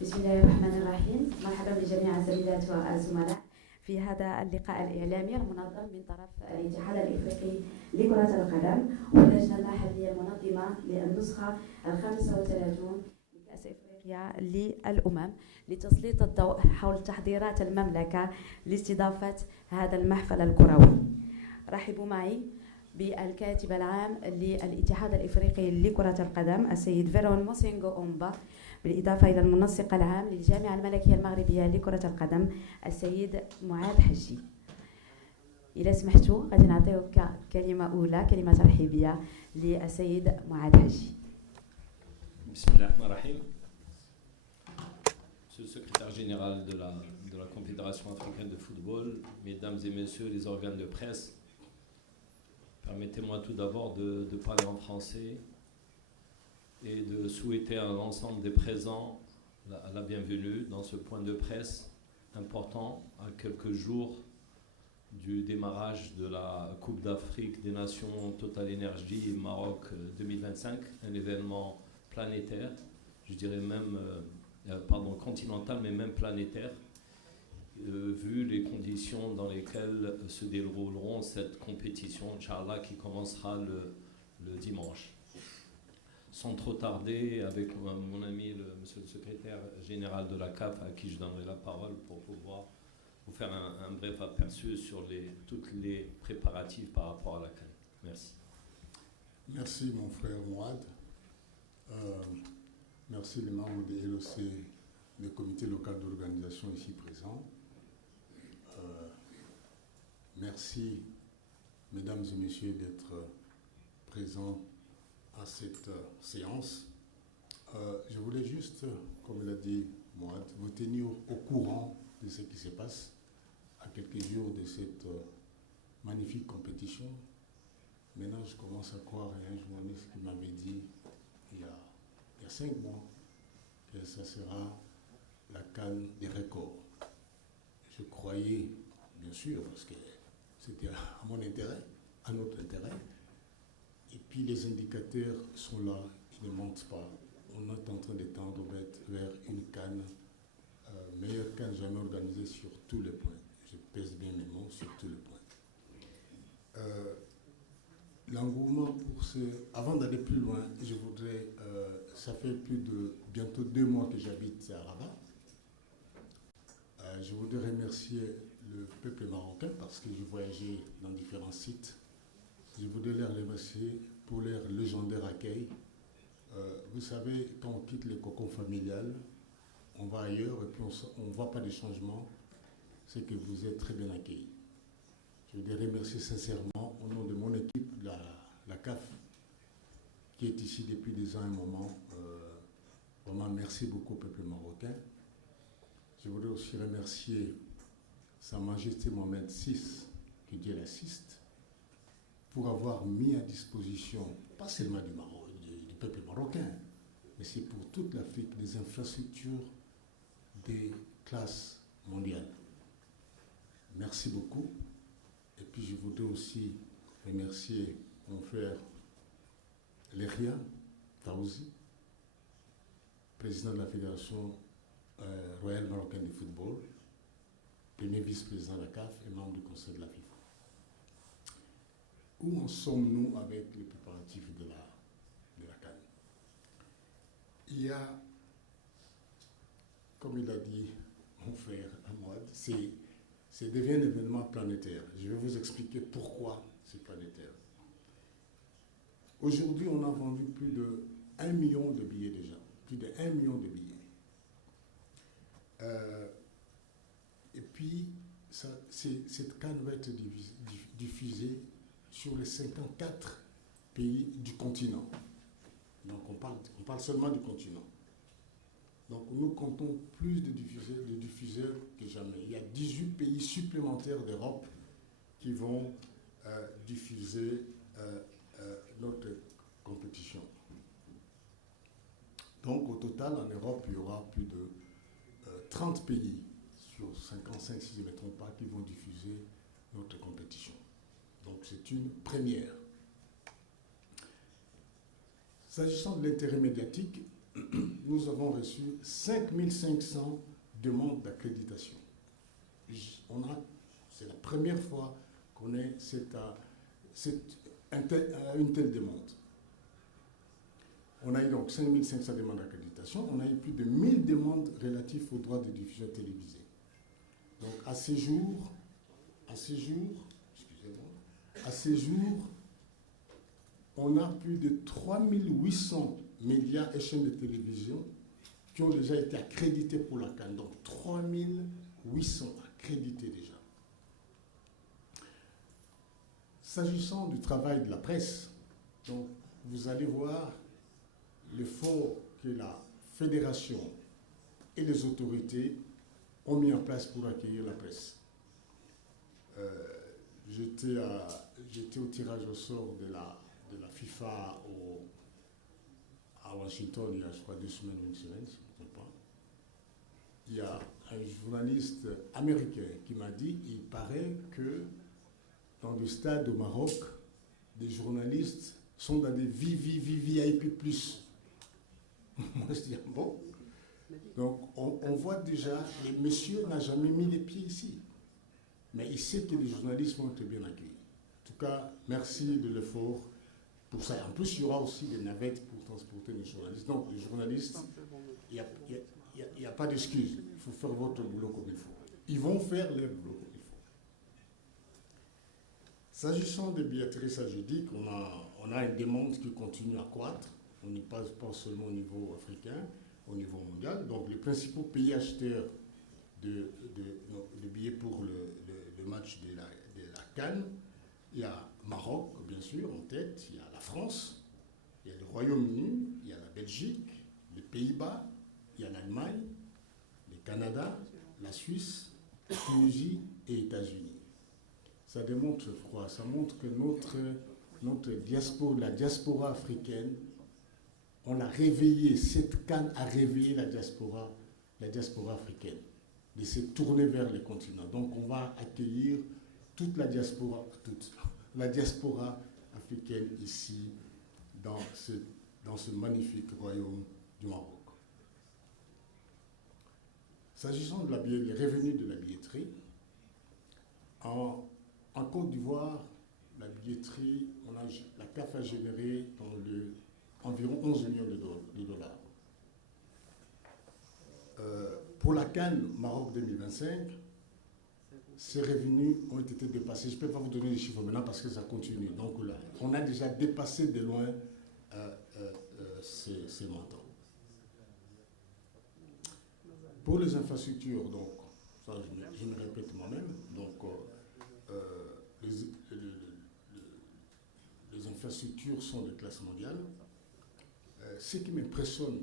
بسم الله الرحمن الرحيم. مرحبا بجميع الزميلات والزملاء في هذا اللقاء الإعلامي المنظم من طرف الاتحاد الإفريقي لكرة القدم واللجنة المحلية المنظمة للنسخة 35 لكأس إفريقيا للأمم لتسليط الضوء حول تحضيرات المملكة لاستضافة هذا المحفل الكروي. رحبوا معي بالكاتب العام للاتحاد الإفريقي لكرة القدم السيد فيرون موسينغو أومبا، بالإضافة إلى المنسق العام للجامعة الملكية المغربية لكرة القدم السيد معاذ حجي. إذا سمحتوا غادي نعطيو كلمة أولى، كلمة ترحيبية للسيد معاذ حجي. بسم الله الرحمن الرحيم. Monsieur le secrétaire général de la Confédération africaine de football, mesdames et messieurs les organes de presse, permettez-moi tout d'abord de parler en français et de souhaiter à l'ensemble des présents la bienvenue dans ce point de presse important à quelques jours du démarrage de la Coupe d'Afrique des Nations Total Energy Maroc 2025, un événement planétaire, je dirais même, continental, mais même planétaire, vu les conditions dans lesquelles se dérouleront cette compétition, Inch'Allah, qui commencera le dimanche. Sans trop tarder, avec mon ami, monsieur le secrétaire général de la CAF, à qui je donnerai la parole pour pouvoir vous faire un bref aperçu sur toutes les préparatifs par rapport à la CAN. Merci. Merci mon frère Mouad. Merci les membres des LOC, le comité local d'organisation ici présents. Merci mesdames et messieurs d'être présents à cette séance. Je voulais juste, comme l'a dit Mouad, vous tenir au courant de ce qui se passe à quelques jours de cette magnifique compétition. Maintenant, je commence à croire à un journaliste qui m'avait dit il y a 5 mois que ça sera la CAN des records. Je croyais, bien sûr, parce que c'était à mon intérêt, à notre intérêt. Et puis les indicateurs sont là, ils ne mentent pas. On est en train de tendre vers une CAN, meilleure CAN jamais organisée sur tous les points. Je pèse bien mes mots, sur tous les points. L'engouement pour ce... Avant d'aller plus loin, je voudrais... ça fait bientôt 2 mois que j'habite à Rabat. Je voudrais remercier le peuple marocain parce que j'ai voyagé dans différents sites. Je voudrais les remercier pour leur légendaire accueil. Vous savez, quand on quitte le cocon familial, on va ailleurs et puis on ne voit pas de changement. C'est que vous êtes très bien accueillis. Je voudrais remercier sincèrement au nom de mon équipe, la CAF, qui est ici depuis déjà un moment. Vraiment, merci beaucoup au peuple marocain. Je voudrais aussi remercier Sa Majesté Mohamed VI, que Dieu l'assiste, pour avoir mis à disposition, pas seulement du peuple marocain, mais c'est pour toute l'Afrique, des infrastructures des classes mondiales. Merci beaucoup. Et puis je voudrais aussi remercier mon frère Leria Taouzi, président de la Fédération royale marocaine de football, premier vice-président de la CAF et membre du conseil de la FIFA. Où en sommes-nous avec les préparatifs de la CAN? Il y a, comme il a dit mon frère Ahmad, ça devient un événement planétaire. Je vais vous expliquer pourquoi c'est planétaire. Aujourd'hui, on a vendu plus de 1 million de billets déjà. Plus de 1 million de billets. Et puis, cette CAN va être diffusée sur les 54 pays du continent. Donc on parle seulement du continent. Donc nous comptons plus de diffuseurs que jamais. Il y a 18 pays supplémentaires d'Europe qui vont diffuser notre compétition. Donc au total, en Europe, il y aura plus de 30 pays sur 55, si je ne me trompe pas, qui vont diffuser notre compétition. Donc c'est une première. S'agissant de l'intérêt médiatique, nous avons reçu 5500 demandes d'accréditation. C'est la première fois qu'on ait une telle demande. On a eu donc 5500 demandes d'accréditation, on a eu plus de 1000 demandes relatives aux droits de diffusion télévisée. Donc à ce jour, on a plus de 3800 médias et chaînes de télévision qui ont déjà été accrédités pour la CAN. Donc 3800 accrédités déjà. S'agissant du travail de la presse, donc, vous allez voir l'effort que la fédération et les autorités ont mis en place pour accueillir la presse. J'étais au tirage au sort de la FIFA à Washington il y a, je crois, 2 semaines ou une semaine, si je ne me trompe pas. Il y a un journaliste américain qui m'a dit, il paraît que dans le stade au Maroc, des journalistes sont dans des VIP+. Moi, je dis, bon. Donc, on voit déjà, le monsieur n'a jamais mis les pieds ici. Mais il sait que les journalistes vont être bien accueillis. En tout cas, merci de l'effort pour ça. En plus, il y aura aussi des navettes pour transporter les journalistes. Donc, les journalistes, il n'y a pas d'excuse. Il faut faire votre boulot comme il faut. Ils vont faire leur boulot comme il faut. S'agissant des billetteries, ça je dis qu'on a une demande qui continue à croître. On n'y passe pas seulement au niveau africain, au niveau mondial. Donc, les principaux pays acheteurs de billets pour le match de la CAN, il y a Maroc, bien sûr, en tête, il y a la France, il y a le Royaume-Uni, il y a la Belgique, les Pays-Bas, il y a l'Allemagne, le Canada, la Suisse, la Tunisie et les États-Unis. Ça démontre, je crois, ça montre que notre diaspora, la diaspora africaine, on l'a réveillée, cette CAN a réveillé la diaspora africaine, de se tourner vers les continents. Donc on va accueillir toute la diaspora africaine ici, dans ce magnifique royaume du Maroc. S'agissant des revenus de la billetterie, en Côte d'Ivoire, la billetterie, la CAF a généré environ 11 millions de dollars. Pour la CAN Maroc 2025, ces revenus ont été dépassés. Je ne peux pas vous donner les chiffres maintenant parce que ça continue. Donc là, on a déjà dépassé de loin ces montants. Pour les infrastructures, donc, ça je me répète moi-même, donc les infrastructures sont de classe mondiale. Ce qui m'impressionne,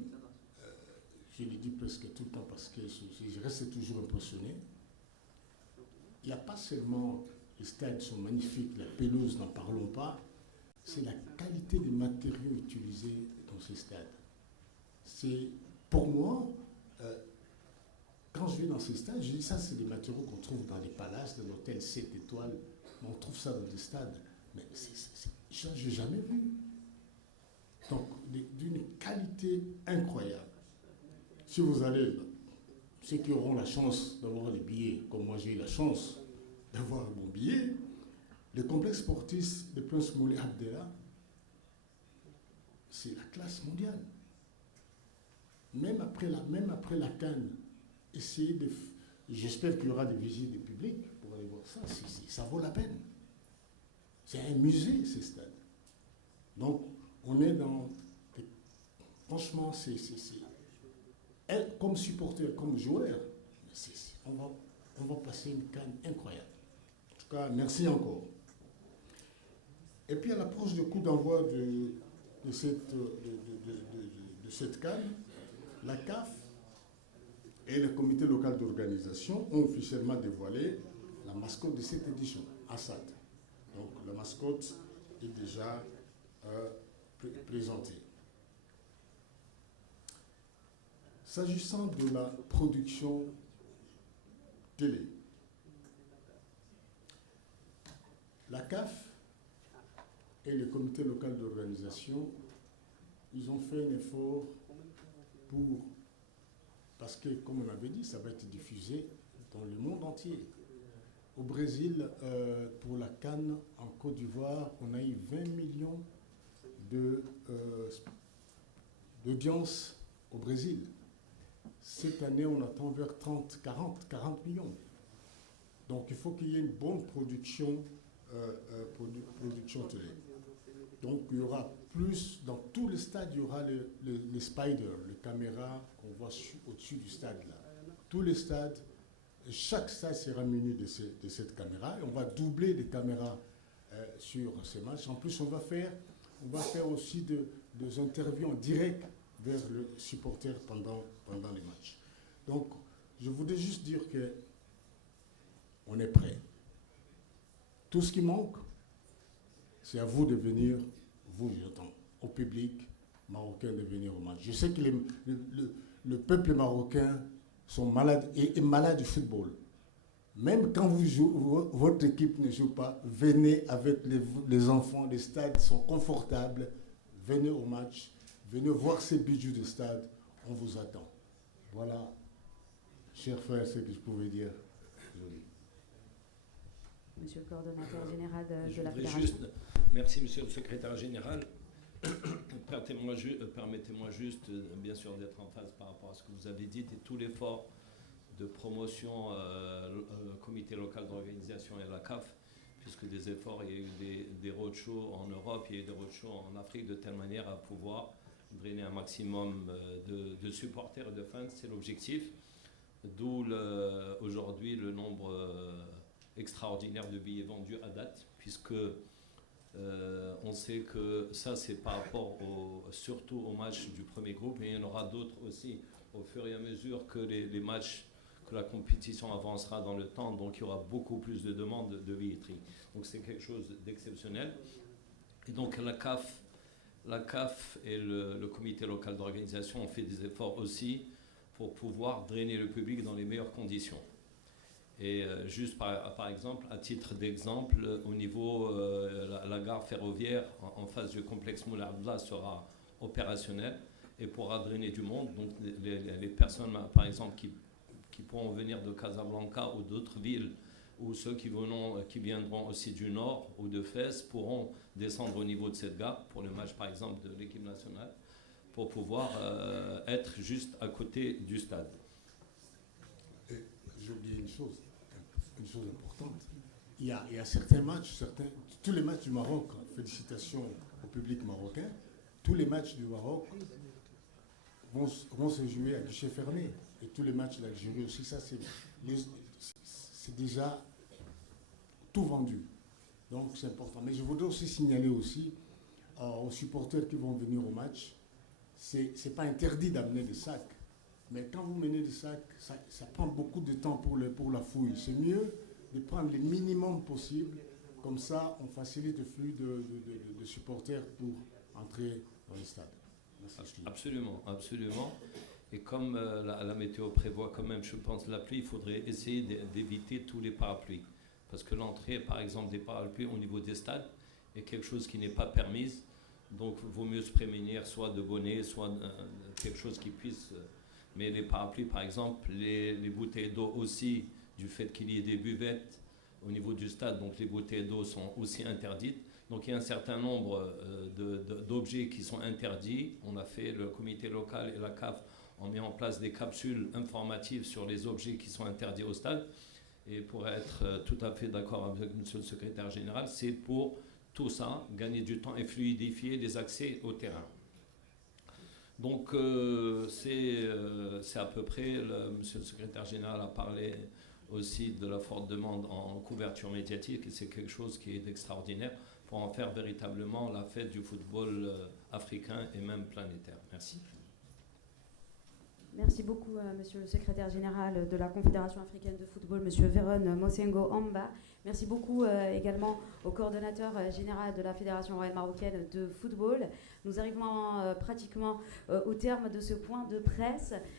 je le dis presque tout le temps parce que je reste toujours impressionné, il n'y a pas seulement les stades sont magnifiques, la pelouse, n'en parlons pas, c'est la qualité des matériaux utilisés dans ces stades. C'est, pour moi, quand je vais dans ces stades, je dis ça, c'est des matériaux qu'on trouve dans les palaces, dans l'hôtel 7 étoiles, on trouve ça dans des stades, mais je n'ai jamais vu. Donc, d'une qualité incroyable. Si vous allez, ceux qui auront la chance d'avoir les billets, comme moi j'ai eu la chance d'avoir mon billet, le complexe sportif de Prince Moulay Abdellah, c'est la classe mondiale. Même après la CAN, j'espère qu'il y aura des visites du public pour aller voir ça, ça vaut la peine. C'est un musée, ces stades. Donc, on est dans... Franchement, comme supporter, comme joueur, on va passer une CAN incroyable. En tout cas, merci encore. Et puis, à l'approche du coup d'envoi de cette CAN, la CAF et le comité local d'organisation ont officiellement dévoilé la mascotte de cette édition, Assad. Donc, la mascotte est déjà présentée. S'agissant de la production télé, la CAF et le comité local d'organisation, ils ont fait un effort parce que, comme on avait dit, ça va être diffusé dans le monde entier. Au Brésil, pour la CAN, en Côte d'Ivoire, on a eu 20 millions d'audience au Brésil. Cette année, on attend vers 40 millions. Donc, il faut qu'il y ait une bonne production télé. Donc, il y aura plus, dans tous les stades, il y aura les spiders, les caméras qu'on voit au-dessus du stade. Là. Tous les stades, chaque stade sera muni de cette caméra. Et on va doubler les caméras sur ces matchs. En plus, on va faire aussi des interviews en direct vers le supporter pendant les matchs. Donc, je voudrais juste dire qu'on est prêt. Tout ce qui manque, c'est à vous de venir, vous, j'entends, au public marocain de venir au match. Je sais que le peuple marocain est malade du football. Même quand votre équipe ne joue pas, venez avec les enfants, les stades sont confortables, venez au match, venez voir ces bijoux de stade, on vous attend. Voilà, chers frères, ce que je pouvais dire. Monsieur le coordonnateur général de la Fédération. Merci, monsieur le secrétaire général. Permettez-moi juste, bien sûr, d'être en phase par rapport à ce que vous avez dit et tout l'effort de promotion comité local d'organisation et la CAF, puisque des efforts, il y a eu des roadshows en Europe, il y a eu des roadshows en Afrique, de telle manière à pouvoir drainer un maximum de supporters et de fans, c'est l'objectif. D'où aujourd'hui le nombre extraordinaire de billets vendus à date, puisque on sait que ça c'est par rapport surtout aux matchs du premier groupe, et il y en aura d'autres aussi au fur et à mesure que les matchs, que la compétition avancera dans le temps, donc il y aura beaucoup plus de demandes de billetterie. Donc c'est quelque chose d'exceptionnel. Et donc la CAF et le comité local d'organisation ont fait des efforts aussi pour pouvoir drainer le public dans les meilleures conditions. Et juste par exemple, à titre d'exemple, au niveau la gare ferroviaire en face du complexe Moulay Abdallah sera opérationnelle et pourra drainer du monde. Donc les personnes, par exemple, qui pourront venir de Casablanca ou d'autres villes, ou ceux qui viendront aussi du nord ou de Fès pourront descendre au niveau de cette gare pour le match, par exemple, de l'équipe nationale, pour pouvoir être juste à côté du stade. J'ai oublié une chose importante. Il y a certains matchs, tous les matchs du Maroc, félicitations au public marocain, tous les matchs du Maroc vont se jouer à guichet fermé. Et tous les matchs d'Algérie aussi, ça c'est déjà tout vendu. Donc c'est important. Mais je voudrais aussi signaler aussi aux supporters qui vont venir au match, c'est pas interdit d'amener des sacs. Mais quand vous menez des sacs, ça prend beaucoup de temps pour la fouille. C'est mieux de prendre le minimum possible. Comme ça, on facilite le flux de supporters pour entrer dans le stade. Absolument, absolument. Et comme la météo prévoit quand même, je pense, la pluie, il faudrait essayer d'éviter tous les parapluies. Parce que l'entrée, par exemple, des parapluies au niveau des stades est quelque chose qui n'est pas permise. Donc, il vaut mieux se prémunir soit de bonnets, soit quelque chose qui puisse... Mais les parapluies, par exemple, les bouteilles d'eau aussi, du fait qu'il y ait des buvettes au niveau du stade, donc les bouteilles d'eau sont aussi interdites. Donc il y a un certain nombre d'objets qui sont interdits. On a fait, le comité local et la CAF ont mis en place des capsules informatives sur les objets qui sont interdits au stade. Et pour être tout à fait d'accord avec monsieur le secrétaire général, c'est pour tout ça, gagner du temps et fluidifier les accès au terrain. Donc c'est à peu près, monsieur le secrétaire général a parlé aussi de la forte demande en couverture médiatique, et c'est quelque chose qui est extraordinaire pour en faire véritablement la fête du football africain et même planétaire. Merci. Merci beaucoup, monsieur le secrétaire général de la Confédération africaine de football, monsieur Véron Mosengo Amba. Merci beaucoup également au coordonnateur général de la Fédération royale marocaine de football. Nous arrivons pratiquement au terme de ce point de presse.